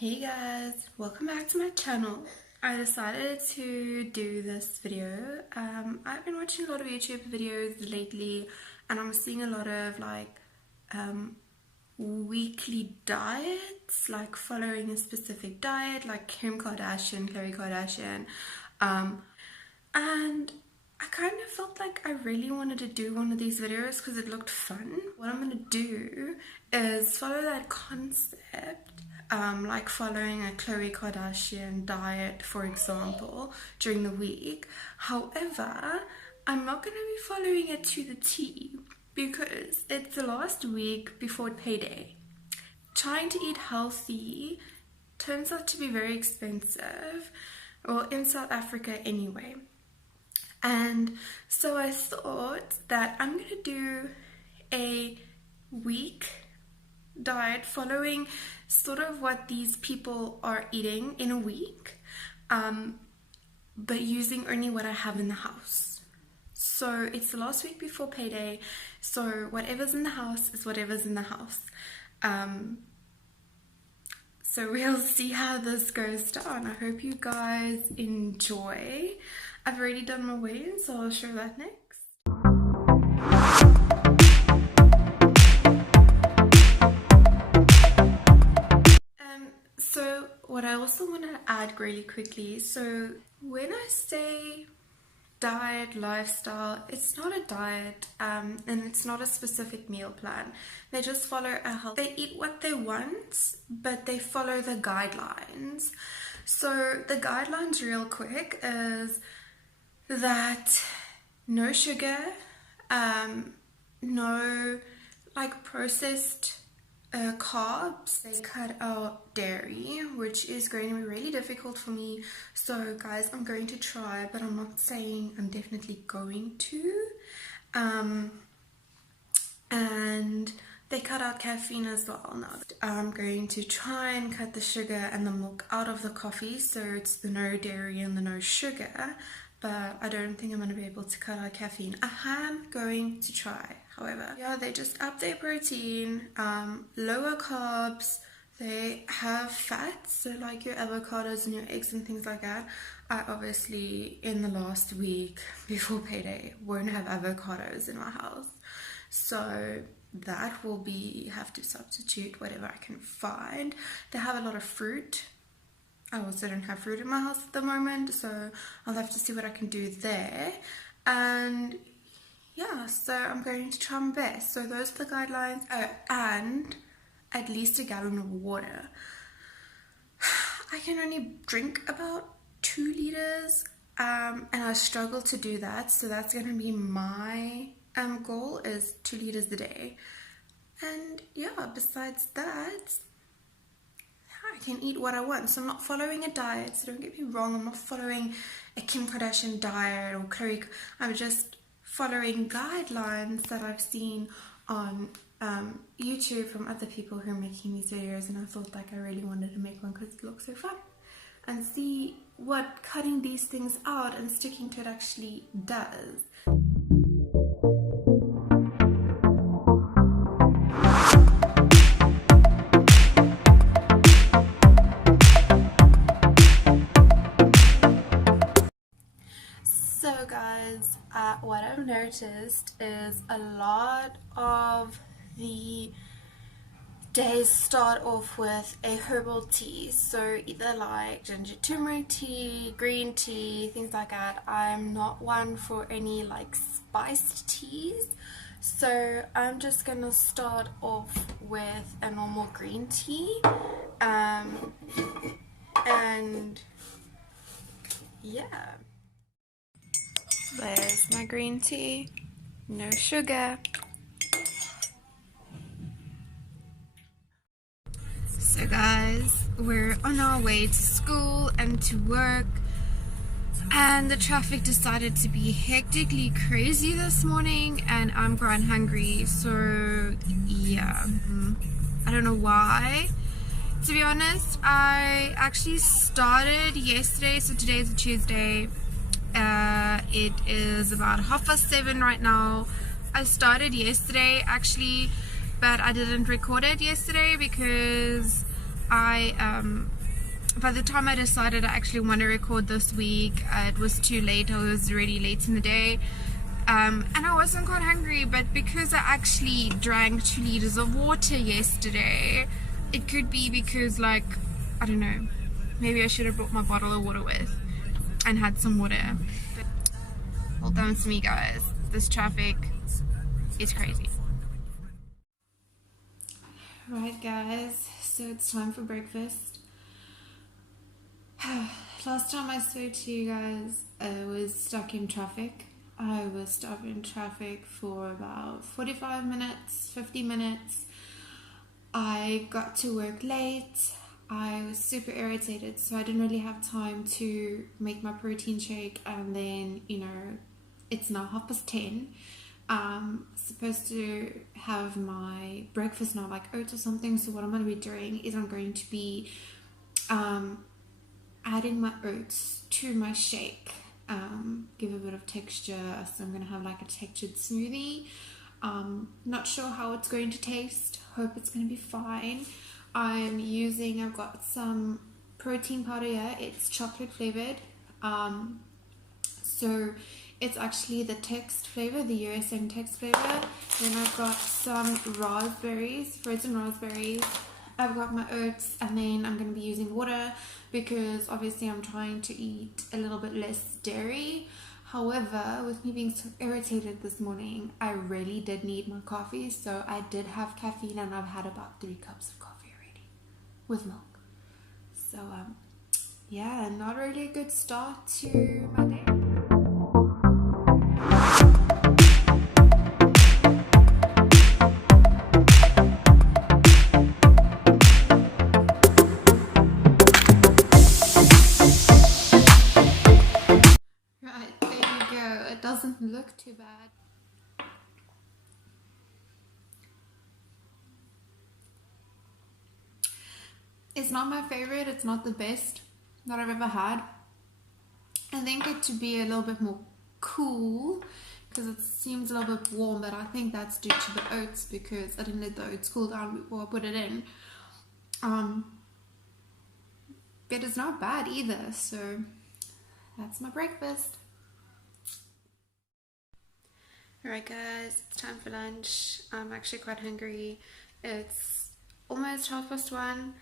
Hey guys, welcome back to my channel. I decided to do this video. I've been watching a lot of YouTube videos lately and I'm seeing a lot of weekly diets, like following a specific diet like Kim Kardashian, Khloe Kardashian, and I kind of felt like I really wanted to do one of these videos because it looked fun. What I'm going to do is follow that concept, like following a Khloe Kardashian diet, for example, during the week. However, I'm not going to be following it to the T because it's the last week before payday. Trying to eat healthy turns out to be very expensive, well, in South Africa anyway. And so I thought that I'm going to do a week diet following sort of what these people are eating in a week, but using only what I have in the house. So it's the last week before payday, so whatever's in the house is whatever's in the house. So we'll see how this goes down. I hope you guys enjoy. I've already done my weigh-in, so I'll show that next. So what I also want to add really quickly, so when I say diet, lifestyle, it's not a diet, and it's not a specific meal plan. They just follow a health. They eat what they want, but they follow the guidelines. So the guidelines, real quick, is that no sugar, no like processed carbs. They cut out dairy, which is going to be really difficult for me. So guys, I'm going to try, but I'm not saying I'm definitely going to. And they cut out caffeine as well. Now I'm going to try and cut the sugar and the milk out of the coffee, so it's the no dairy and the no sugar, but I don't think I'm going to be able to cut out caffeine. I am going to try, however. Yeah, they just up their protein, lower carbs, they have fats, so like your avocados and your eggs and things like that. I obviously, in the last week before payday, won't have avocados in my house, so that will have to substitute whatever I can find. They have a lot of fruit. I also don't have fruit in my house at the moment, so I'll have to see what I can do there. And yeah, so I'm going to try my best. So those are the guidelines. Oh, and at least a gallon of water. I can only drink about 2 liters, and I struggle to do that, so that's going to be my goal, is 2 liters a day. And yeah, besides that, I can eat what I want. So I'm not following a diet, so don't get me wrong, I'm not following a Kim Kardashian diet or Khloe. I'm just following guidelines that I've seen on YouTube from other people who are making these videos, and I thought like I really wanted to make one because it looks so fun and see what cutting these things out and sticking to it actually does. So guys, what I've noticed is a lot of the days start off with a herbal tea, so either like ginger turmeric tea, green tea, things like that. I'm not one for any like spiced teas, so I'm just gonna start off with a normal green tea, and yeah, there's my green tea, no sugar. So guys, we're on our way to school and to work, and the traffic decided to be hectically crazy this morning, and I'm grand hungry, so yeah, I don't know why. To be honest, I actually started yesterday, so today's a Tuesday. It is about 7:30 right now. I started yesterday actually, but I didn't record it yesterday because by the time I decided I actually want to record this week, it was too late. I was already late in the day, and I wasn't quite hungry, but because I actually drank 2 liters of water yesterday, it could be because, like, I don't know, maybe I should have brought my bottle of water with and had some water. Hold on to me, guys. This traffic is crazy. Right, guys, so it's time for breakfast. Last time I spoke to you guys, I was stuck in traffic. I was stuck in traffic for about 45 minutes, 50 minutes. I got to work late. I was super irritated, so I didn't really have time to make my protein shake. And then, you know, it's now 10:30. Supposed to have my breakfast now, like oats or something. So what I'm going to be doing is I'm going to be adding my oats to my shake, give a bit of texture. So I'm going to have like a textured smoothie. Not sure how it's going to taste. Hope it's going to be fine. I've got some protein powder here. It's chocolate flavored. So it's actually the text flavor, the USM text flavor. Then I've got some raspberries, frozen raspberries. I've got my oats, and then I'm going to be using water because obviously I'm trying to eat a little bit less dairy. However, with me being so irritated this morning, I really did need my coffee. So I did have caffeine, and I've had about 3 cups of coffee already with milk. So yeah, not really a good start to my day. Doesn't look too bad. It's not my favorite, it's not the best that I've ever had. I think it to be a little bit more cool because it seems a little bit warm, but I think that's due to the oats because I didn't let the oats cool down before I put it in. But it's not bad either, so that's my breakfast. Alright guys, it's time for lunch. I'm actually quite hungry. It's almost 1:30.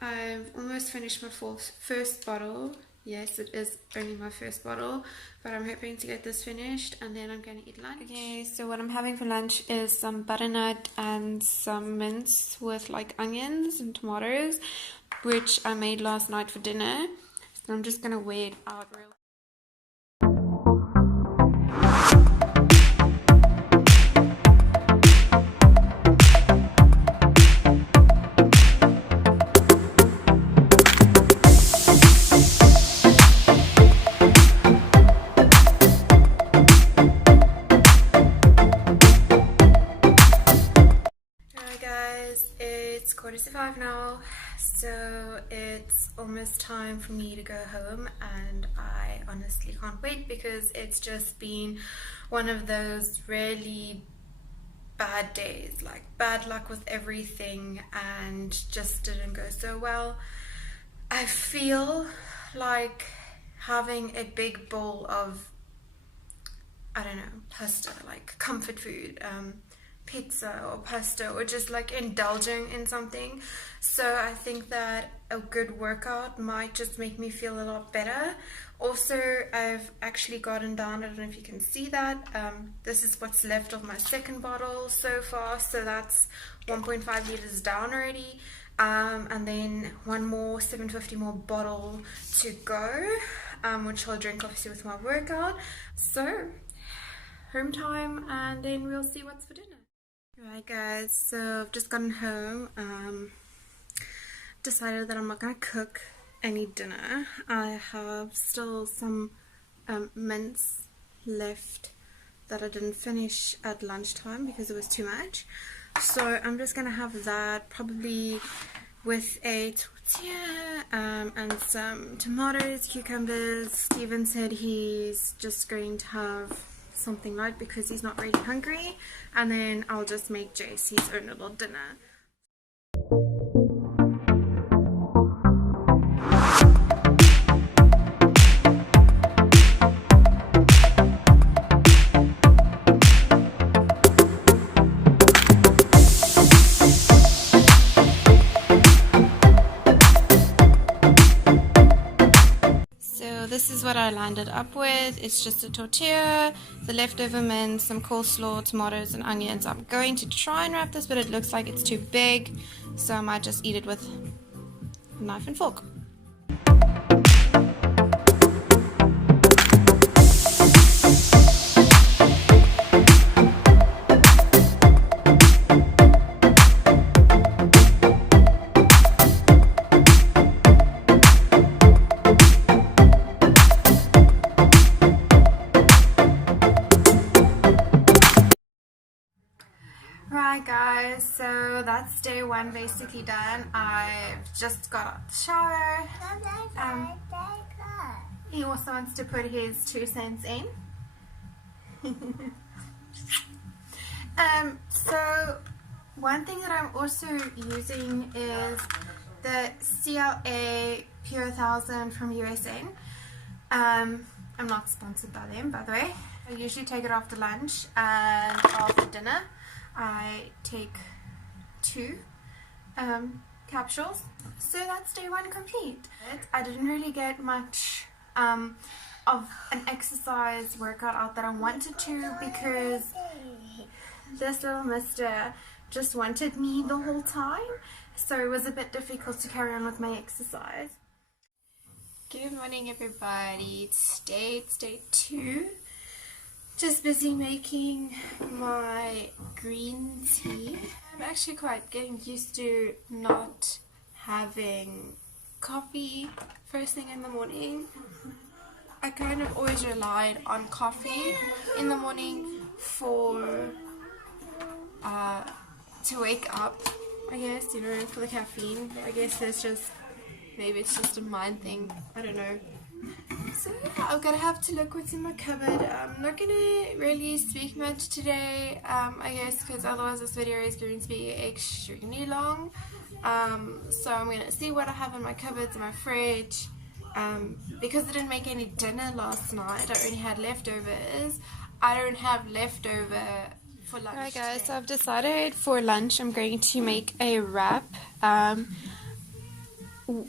I've almost finished my first bottle. Yes, it is only my first bottle, but I'm hoping to get this finished and then I'm going to eat lunch. Okay, so what I'm having for lunch is some butternut and some mince with like onions and tomatoes, which I made last night for dinner. So I'm just going to weigh it out real. It's 4:45 now, so it's almost time for me to go home, and I honestly can't wait because it's just been one of those really bad days, like bad luck with everything, and just didn't go so well. I feel like having a big bowl of, I don't know, pasta, like comfort food, pizza or pasta, or just like indulging in something. So I think that a good workout might just make me feel a lot better. Also, I've actually gotten down, I don't know if you can see that, this is what's left of my second bottle so far, so that's 1.5 liters down already, and then one more 750 more bottle to go, which I'll drink obviously with my workout. So home time, and then we'll see what's for dinner. Alright guys, so I've just gotten home, decided that I'm not gonna cook any dinner. I have still some mince left that I didn't finish at lunchtime because it was too much, so I'm just gonna have that probably with a tortilla and some tomatoes, cucumbers. Steven said he's just going to have something light because he's not really hungry, and then I'll just make Jace his own little dinner. this is what I landed up with. It's just a tortilla, the leftover mince, some coleslaw, tomatoes and onions. I'm going to try and wrap this, but it looks like it's too big, so I might just eat it with a knife and fork. Right guys, so that's day one basically done. I've just got out the shower. He also wants to put his 2 cents in. So one thing that I'm also using is the CLA Pure 1000 from USA. I'm not sponsored by them, by the way. I usually take it after lunch, and after dinner I take 2 capsules. So that's day one complete. I didn't really get much of an exercise workout out that I wanted to, because this little mister just wanted me the whole time, so it was a bit difficult to carry on with my exercise. Good morning everybody, it's day 2. Just busy making my green tea. I'm actually quite getting used to not having coffee first thing in the morning. I kind of always relied on coffee in the morning for to wake up, I guess, you know, for the caffeine. I guess maybe it's just a mind thing, I don't know. So yeah, I'm gonna have to look what's in my cupboard. I'm not gonna really speak much today, I guess, because otherwise this video is going to be extremely long. So I'm gonna see what I have in my cupboards, in my fridge. Because I didn't make any dinner last night, I only had leftovers. I don't have leftover for lunch. Alright guys, today. So I've decided for lunch I'm going to make a wrap.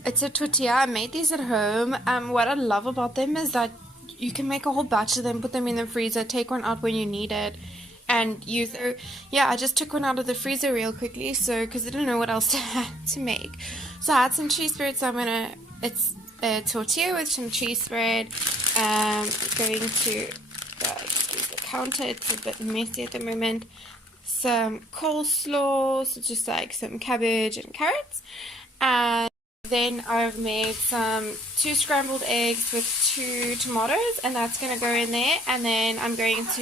It's a tortilla. I made these at home. What I love about them is that you can make a whole batch of them, put them in the freezer, take one out when you need it, and use it. Yeah, I just took one out of the freezer real quickly, so because I didn't know what else to make. So I had some cheese spread, so it's a tortilla with some cheese spread. Going to excuse the counter, it's a bit messy at the moment. Some coleslaw, so just like some cabbage and carrots, and then I've made some 2 scrambled eggs with 2 tomatoes, and that's going to go in there. And then I'm going to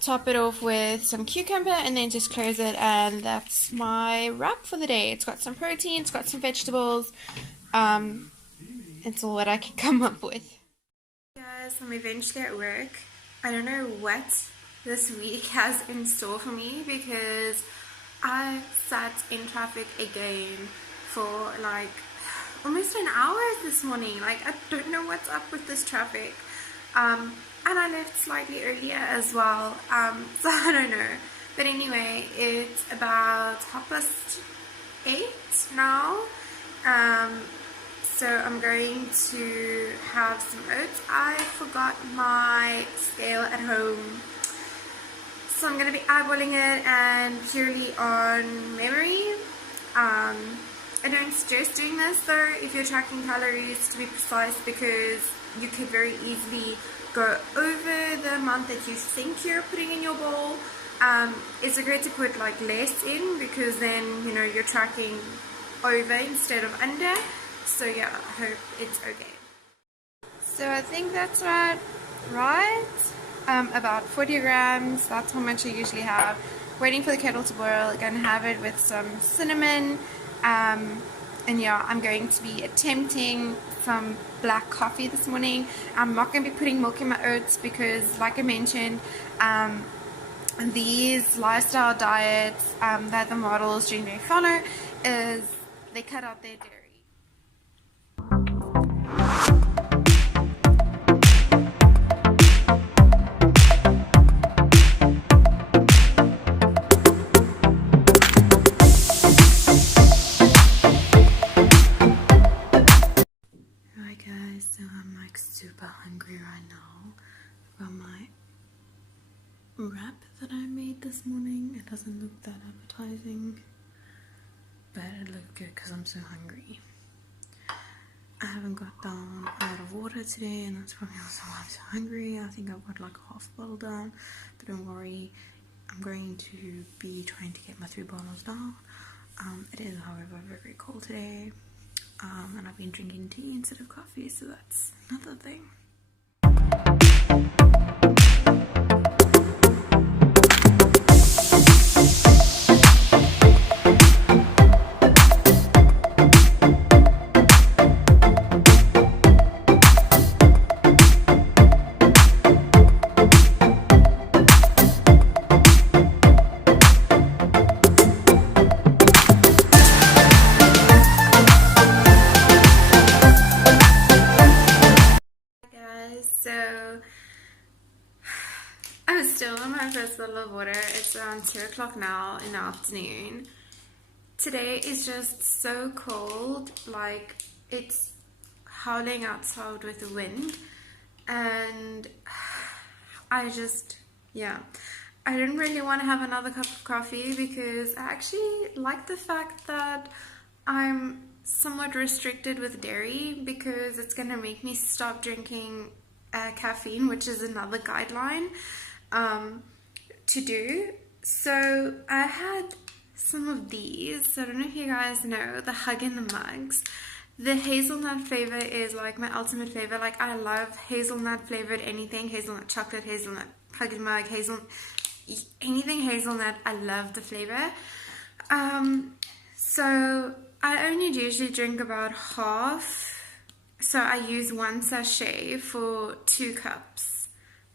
top it off with some cucumber and then just close it, and that's my wrap for the day. It's got some protein, it's got some vegetables. It's all what I can come up with. Guys, I'm eventually at work. I don't know what this week has in store for me, because I sat in traffic again for like almost an hour this morning. Like, I don't know what's up with this traffic. And I left slightly earlier as well. So I don't know. But anyway, it's about 8:30 now. So I'm going to have some oats. I forgot my scale at home, so I'm going to be eyeballing it and purely on memory. I don't suggest doing this though if you're tracking calories, to be precise, because you could very easily go over the amount that you think you're putting in your bowl. It's great to put like less in, because then, you know, you're tracking over instead of under. So yeah, I hope it's okay. So I think that's right. About 40 grams, that's how much I usually have. Waiting for the kettle to boil. Gonna have it with some cinnamon. And yeah, I'm going to be attempting some black coffee this morning. I'm not going to be putting milk in my oats because, like I mentioned, these lifestyle diets that the models generally follow is they cut out their dairy. Super doesn't look that appetizing, but it looked good because I'm so hungry. I haven't got down a lot of water today, and that's probably also why I'm so hungry. I think I've got like a half bottle down, but don't worry, I'm going to be trying to get my 3 bottles down. It is, however, very cold today, and I've been drinking tea instead of coffee, so that's another thing. So I'm still on my first bottle of water. It's around 2 o'clock now in the afternoon. Today is just so cold, like it's howling outside with the wind, and I didn't really want to have another cup of coffee because I actually like the fact that I'm somewhat restricted with dairy because it's going to make me stop drinking caffeine, which is another guideline to do. So I had some of these. So I don't know if you guys know the Hug in the mugs. The hazelnut flavor is like my ultimate flavor. Like I love hazelnut flavored anything, hazelnut chocolate, hazelnut Hug in mug, anything hazelnut. I love the flavor. So I only usually drink about half. So I use 1 sachet for 2 cups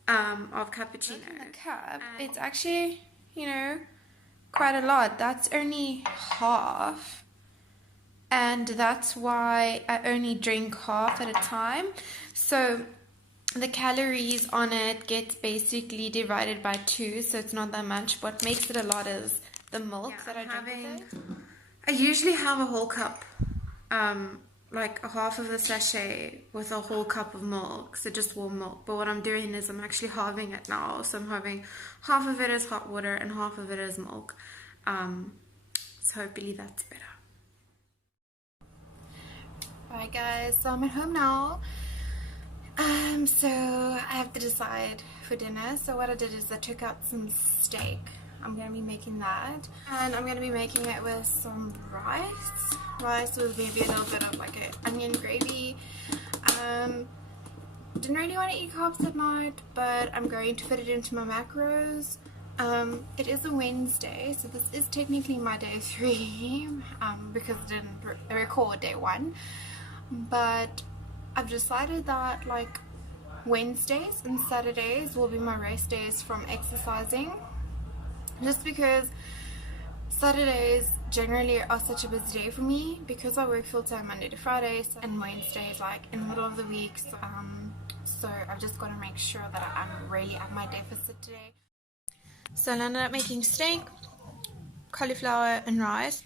of cappuccino. In the cup, it's actually, quite a lot. That's only half. And that's why I only drink half at a time. So the calories on it gets basically divided by 2, so it's not that much. What makes it a lot is the milk that I drink with it. I usually have a whole cup, like a half of the sachet with a whole cup of milk, so just warm milk. But what I'm doing is I'm actually halving it now, so I'm having half of it as hot water and half of it as milk. So hopefully that's better. Alright guys, so I'm at home now. So I have to decide for dinner. So what I did is I took out some steak. I'm going to be making that, and I'm going to be making it with some rice with maybe a little bit of like an onion gravy. Didn't really want to eat carbs at night, but I'm going to fit it into my macros. It is a Wednesday, so this is technically my day 3 because I didn't record day 1, but I've decided that like Wednesdays and Saturdays will be my rest days from exercising, just because Saturdays generally are such a busy day for me because I work full time Monday to Friday, and Wednesdays like in the middle of the week. So I've just got to make sure that I'm really at my deficit today. So I ended up making steak, cauliflower and rice,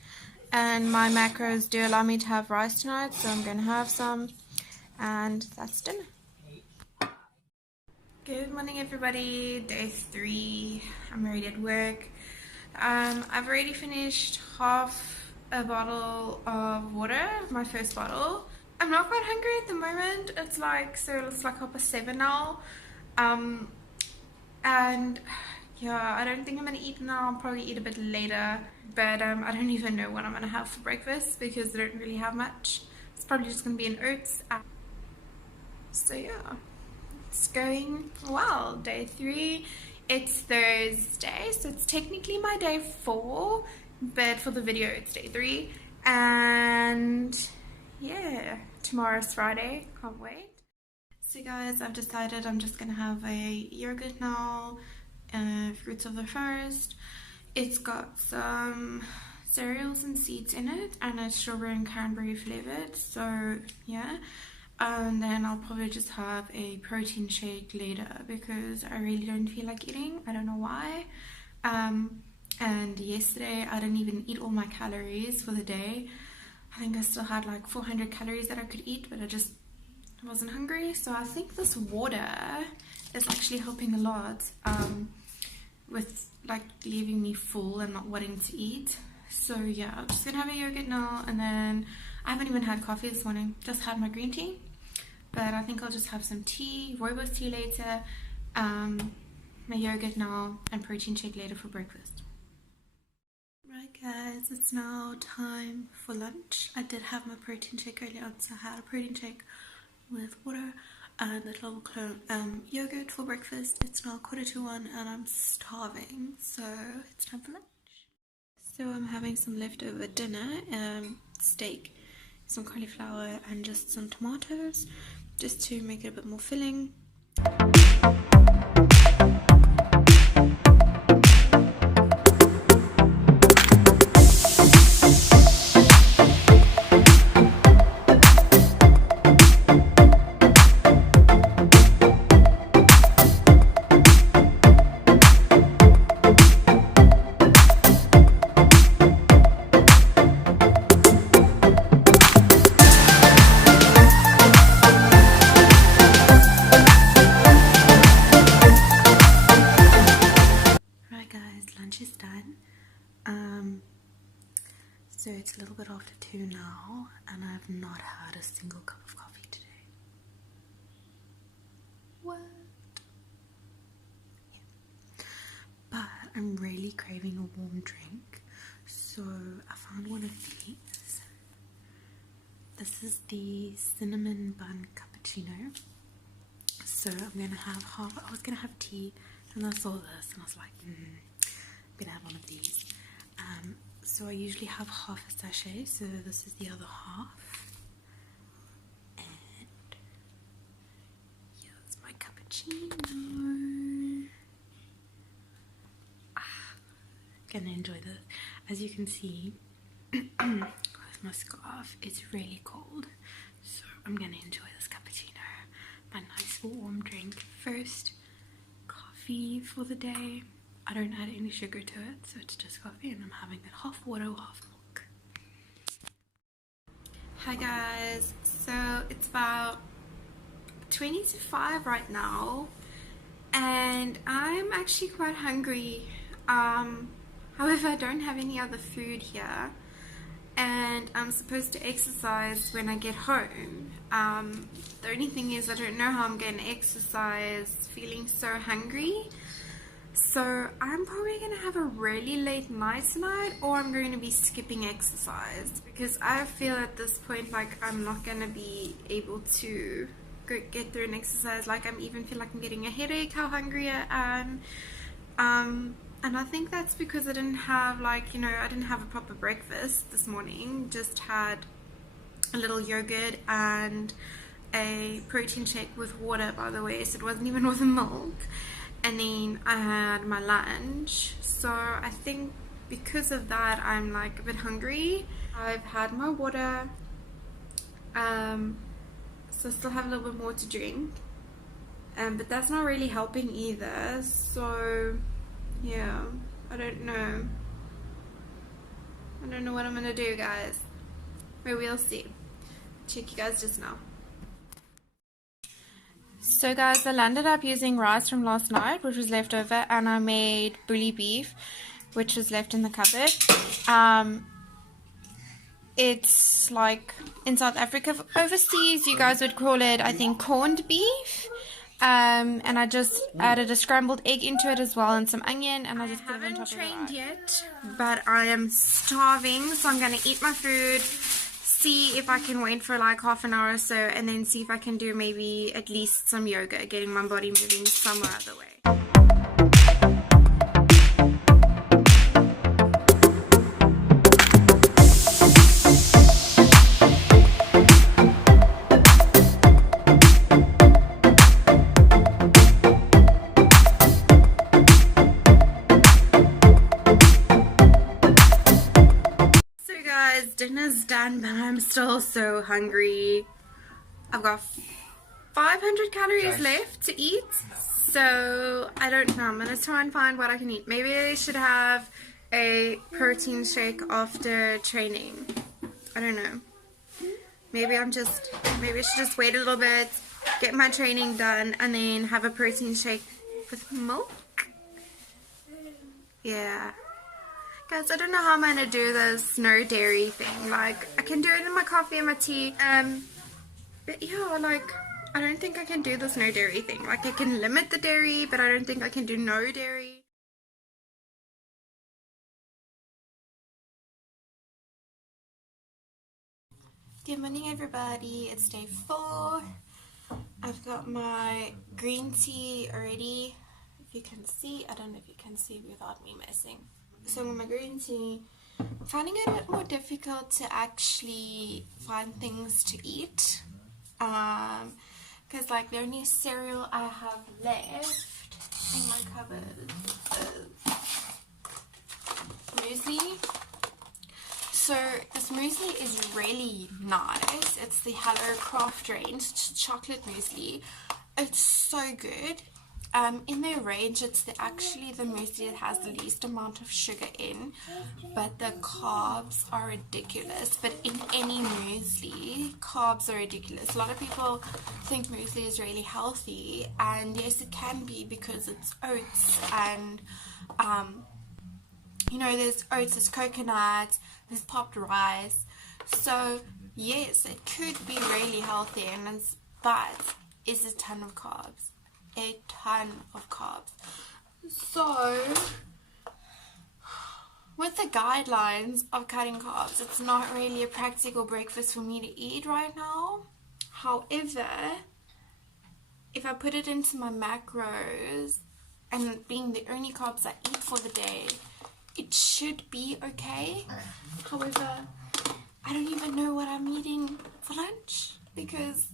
and my macros do allow me to have rice tonight, so I'm going to have some, and that's dinner. Good morning everybody, day 3, I'm already at work. I've already finished half a bottle of water, my first bottle. I'm not quite hungry at the moment. It's like 7:30 now. And yeah, I don't think I'm gonna eat now. I'll probably eat a bit later. But I don't even know what I'm gonna have for breakfast because I don't really have much. It's probably just gonna be an oats. So yeah, it's going well. Day 3. It's Thursday, so it's technically my day 4, but for the video it's day 3. And yeah, tomorrow's Friday, can't wait. So guys, I've decided I'm just gonna have a yogurt now, fruits of the forest. It's got some cereals and seeds in it, and it's strawberry and cranberry flavored, so yeah. And then I'll probably just have a protein shake later because I really don't feel like eating. I don't know why. And yesterday I didn't even eat all my calories for the day. I think I still had like 400 calories that I could eat, but I just wasn't hungry. So I think this water is actually helping a lot with like leaving me full and not wanting to eat. So yeah, I'm just gonna have a yogurt now, and then I haven't even had coffee this morning, just had my green tea, but I think I'll just have some tea, rooibos tea later, my yogurt now, and protein shake later for breakfast. Right guys, it's now time for lunch. I did have my protein shake earlier on, so I had a protein shake with water and a little yogurt for breakfast. It's now 1:45 and I'm starving, so it's time for lunch. So I'm having some leftover dinner, steak, some cauliflower and just some tomatoes, just to make it a bit more filling. So it's a little bit after 2 now, and I've not had a single cup of coffee today. What? Yeah. But I'm really craving a warm drink, so I found one of these. This is the cinnamon bun cappuccino. So I'm gonna have half. I was gonna have tea, and I saw this, and I was like, I'm gonna have one of these. So I usually have half a sachet, so this is the other half. And here's my cappuccino. Gonna enjoy this. As you can see, with my scarf, it's really cold, so I'm gonna enjoy this cappuccino. My nice warm drink. First coffee for the day. I don't add any sugar to it, so it's just coffee, and I'm having it half water, half milk. Hi guys, so it's about 20 to 5 right now, and I'm actually quite hungry. However, I don't have any other food here, and I'm supposed to exercise when I get home. The only thing is I don't know how I'm going to exercise feeling so hungry. So I'm probably going to have a really late night tonight, or I'm going to be skipping exercise, because I feel at this point like I'm not going to be able to get through an exercise. Like I even feel like I'm getting a headache how hungry I am. And I think that's because I didn't have I didn't have a proper breakfast this morning. Just had a little yogurt and a protein shake with water, by the way, so it wasn't even with milk. And then I had my lunch, so I think because of that I'm like a bit hungry. I've had my water, so I still have a little bit more to drink, but that's not really helping either. So yeah, I don't know what I'm gonna do, guys, but we'll see. Check you guys just now. So guys, I landed up using rice from last night, which was left over, and I made bully beef, which was left in the cupboard. It's like in South Africa, overseas you guys would call it, I think, corned beef. And I just added a scrambled egg into it as well, and some onion, and I just put it on top of it. I haven't trained yet, but I am starving, so I'm gonna eat my food, see if I can wait for like half an hour or so, and then see if I can do maybe at least some yoga, getting my body moving some other way. Dinner's done, but I'm still so hungry. I've got 500 calories left to eat, so I don't know. I'm gonna try and find what I can eat. Maybe I should have a protein shake after training. I don't know. Maybe I should just wait a little bit, get my training done, and then have a protein shake with milk. Yeah. Guys, I don't know how I'm gonna do this no dairy thing. Like, I can do it in my coffee and my tea. But yeah, like, I don't think I can do this no dairy thing. Like, I can limit the dairy, but I don't think I can do no dairy. Good morning, everybody. It's day 4. I've got my green tea already. If you can see, I don't know if you can see without me messing. So with my green tea, I'm finding it a bit more difficult to actually find things to eat. Because like the only cereal I have left in my cupboard is muesli. So this muesli is really nice. It's the Hello Craft range, chocolate muesli. It's so good. In their range, it's actually the muesli that has the least amount of sugar in, but the carbs are ridiculous. But in any muesli, carbs are ridiculous. A lot of people think muesli is really healthy, and yes, it can be because it's oats and you know, there's oats, there's coconut, there's popped rice. So yes, it could be really healthy, but it's a ton of carbs. A ton of carbs. So with the guidelines of cutting carbs, it's not really a practical breakfast for me to eat right now. However, if I put it into my macros, and being the only carbs I eat for the day, it should be okay. However, I don't even know what I'm eating for lunch because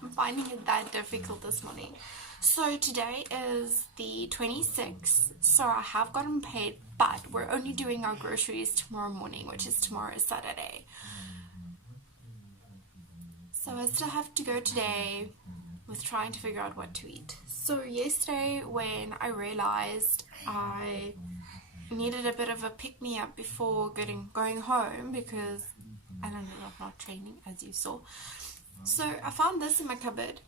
I'm finding it that difficult this morning. So today is the 26th, so I have gotten paid, but we're only doing our groceries tomorrow morning, which is tomorrow Saturday. So I still have to go today with trying to figure out what to eat. So yesterday when I realized I needed a bit of a pick-me-up before going home because I ended up not training, as you saw. So I found this in my cupboard.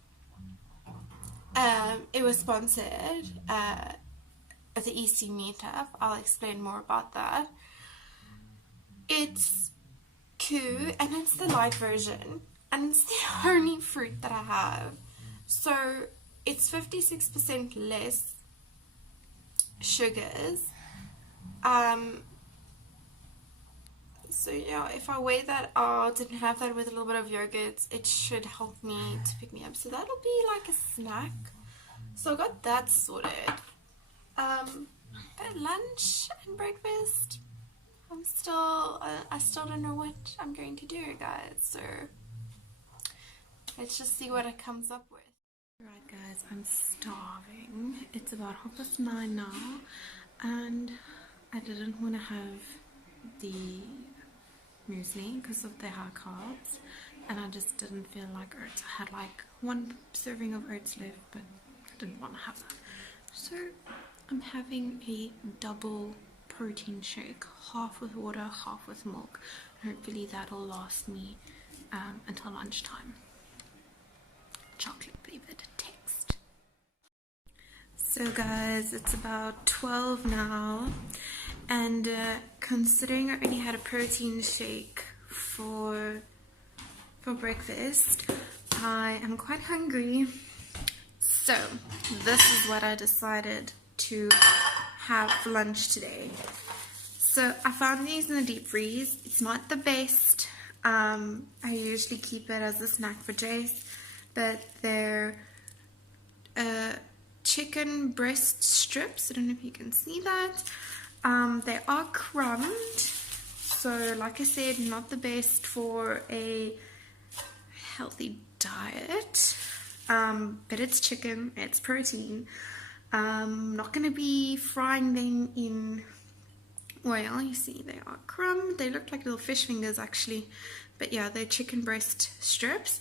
It was sponsored at the EC meetup. I'll explain more about that. It's Ku, and it's the light version, and it's the only fruit that I have. So it's 56% less sugars. So yeah, if I weigh that out and have that with a little bit of yogurt, it should help me to pick me up. So that'll be like a snack. So I got that sorted. But lunch and breakfast, I still don't know what I'm going to do, guys. So let's just see what it comes up with. Right, guys, I'm starving. It's about 9:30 now, and I didn't want to have the muesli because of the high carbs, and I just didn't feel like oats. I had like 1 serving of oats left, but I didn't want to have that. So I'm having a double protein shake, half with water, half with milk. Hopefully that'll last me until lunchtime. Chocolate flavored text. So guys, it's about 12 now, and considering I only had a protein shake for breakfast, I am quite hungry. So this is what I decided to have for lunch today. So I found these in the deep freeze. It's not the best. I usually keep it as a snack for Jace, but they're chicken breast strips. I don't know if you can see that. They are crumbed, so like I said, not the best for a healthy diet, but it's chicken, it's protein. Not going to be frying them in oil. You see they are crumbed. They look like little fish fingers actually, but yeah, they're chicken breast strips.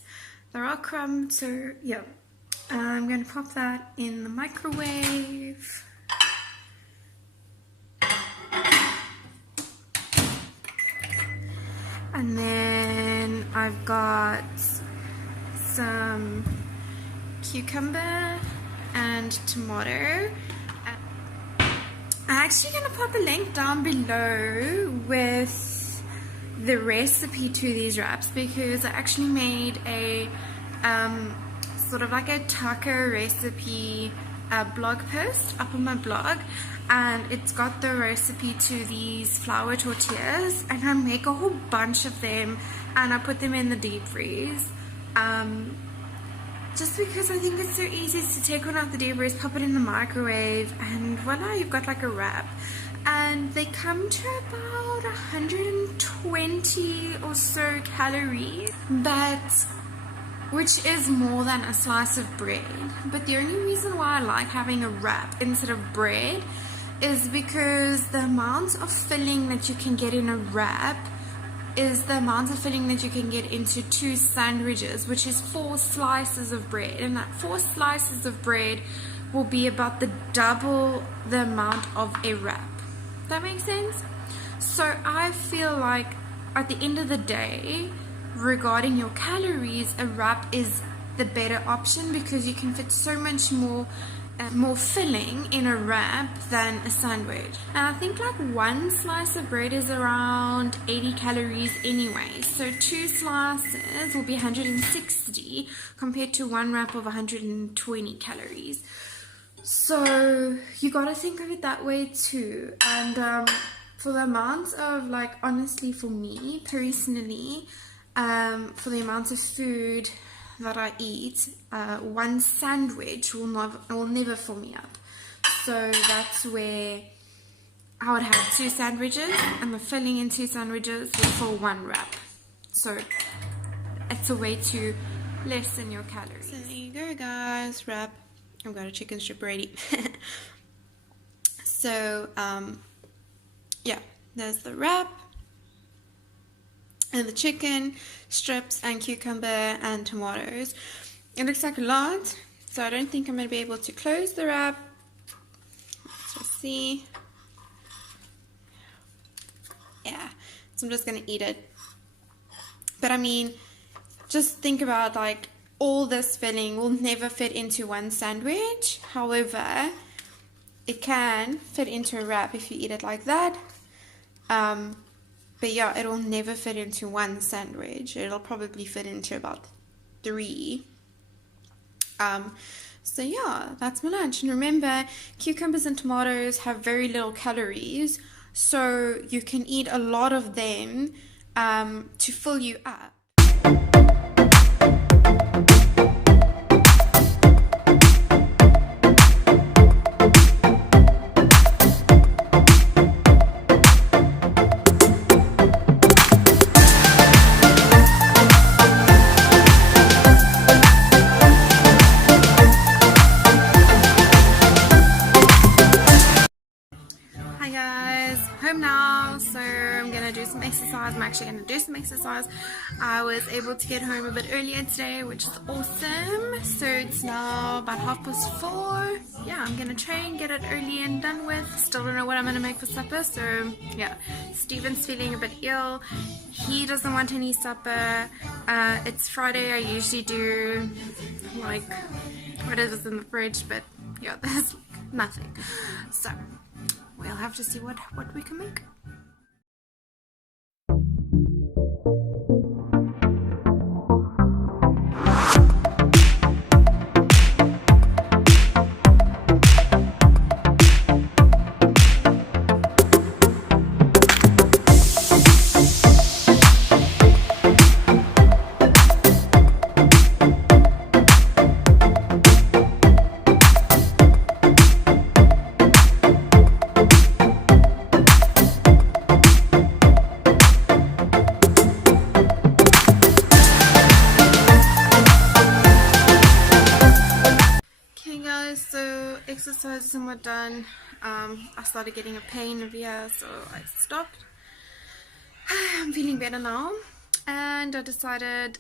They're all crumbed, so yeah, I'm going to pop that in the microwave. And then I've got some cucumber and tomato. I'm actually going to put the link down below with the recipe to these wraps, because I actually made a sort of like a taco recipe blog post up on my blog, and it's got the recipe to these flour tortillas, and I make a whole bunch of them and I put them in the deep freeze. Just because I think it's so easy to take one out the deep freeze, pop it in the microwave, and voila, you've got like a wrap. And they come to about 120 or so calories, which is more than a slice of bread. But the only reason why I like having a wrap instead of bread is because the amount of filling that you can get in a wrap is the amount of filling that you can get into 2 sandwiches, which is 4 slices of bread, and that 4 slices of bread will be about the double the amount of a wrap. That makes sense? So I feel like at the end of the day, regarding your calories, a wrap is the better option, because you can fit so much more filling in a wrap than a sandwich. And I think like 1 slice of bread is around 80 calories anyway, so 2 slices will be 160 compared to 1 wrap of 120 calories. So you gotta think of it that way too. And for the amount of, like, honestly, for me personally, for the amount of food that I eat, 1 sandwich will never fill me up. So that's where I would have 2 sandwiches, and the filling in 2 sandwiches will fill 1 wrap. So it's a way to lessen your calories. So there you go, guys. Wrap. I've got a chicken strip ready. So yeah, there's the wrap and the chicken strips and cucumber and tomatoes. It looks like a lot, so I don't think I'm going to be able to close the wrap. Let's just see. Yeah, so I'm just going to eat it. But I mean, just think about, like, all this filling will never fit into 1 sandwich. However, it can fit into a wrap if you eat it like that. But yeah, it'll never fit into 1 sandwich. It'll probably fit into about 3. So yeah, that's my lunch. And remember, cucumbers and tomatoes have very little calories, so you can eat a lot of them to fill you up. Home now, so I'm gonna do some exercise. I'm actually gonna do some exercise. I was able to get home a bit earlier today, which is awesome. So it's now about 4:30. Yeah, I'm gonna train, get it early and done with. Still don't know what I'm gonna make for supper, so yeah. Steven's feeling a bit ill. He doesn't want any supper. It's Friday. I usually do like whatever's in the fridge, but yeah, there's nothing. So we'll have to see what we can make. Exercise is somewhat done. I started getting a pain over here, so I stopped. I'm feeling better now, and I decided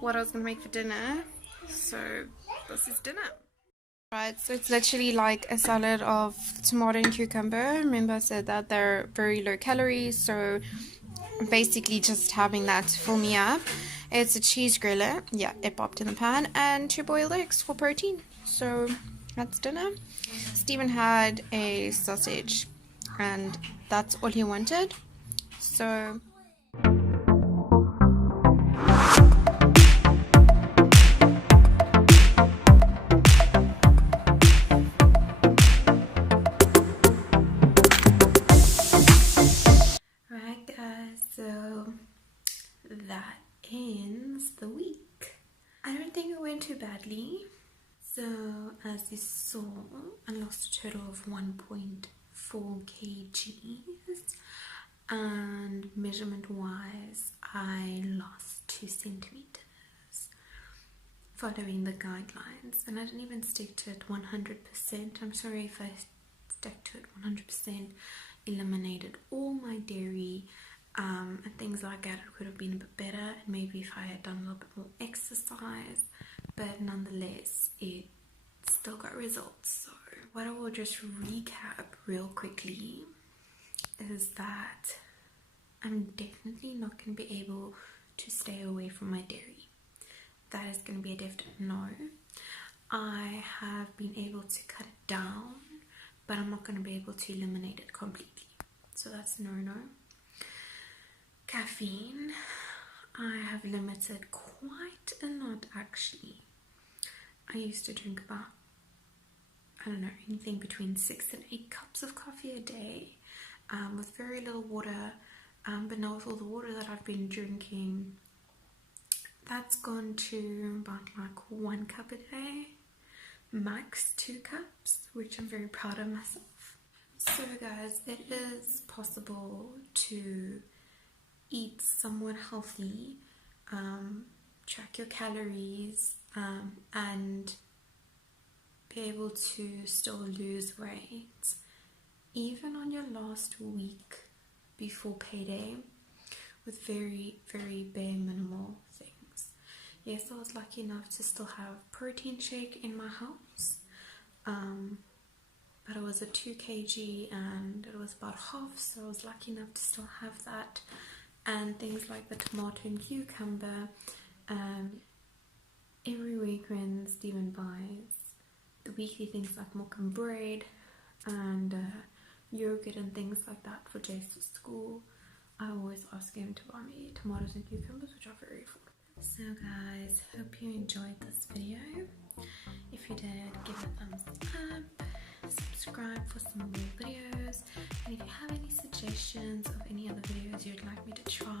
what I was going to make for dinner, so this is dinner. Right, so it's literally like a salad of tomato and cucumber. Remember I said that they're very low calories, so basically just having that to fill me up. It's a cheese griller, yeah, it popped in the pan, and 2 boiled eggs for protein. So that's dinner. Steven had a sausage and that's all he wanted. So right guys, so that ends the week. I don't think it went too badly. So as you saw, I lost a total of 1.4 kgs, and measurement wise I lost 2 centimeters following the guidelines, and I didn't even stick to it 100%. I'm sorry if I stuck to it 100%, eliminated all my dairy and things like that. It could have been a bit better, and maybe if I had done a little bit more exercise, but nonetheless it still got results. So what I will just recap real quickly is that I'm definitely not going to be able to stay away from my dairy. That is going to be a definite no. I have been able to cut it down, but I'm not going to be able to eliminate it completely. So that's no. Caffeine, I have limited quite a lot actually. I used to drink about, I don't know, anything between 6 and 8 cups of coffee a day, with very little water, but now with all the water that I've been drinking, that's gone to about like 1 cup a day, max 2 cups, which I'm very proud of myself. So guys, it is possible to eat somewhat healthy, track your calories, and be able to still lose weight even on your last week before payday with very, very bare minimal things. Yes, I was lucky enough to still have protein shake in my house, but it was a 2 kg and it was about half, so I was lucky enough to still have that. And things like the tomato and cucumber. Every week when Stephen buys the weekly things like milk and bread and yogurt and things like that for Jace for school, I always ask him to buy me tomatoes and cucumbers, which are very affordable. So guys, hope you enjoyed this video. If you did, give it a thumbs up, subscribe for some more videos, and if you have any suggestions of any other videos you'd like me to try,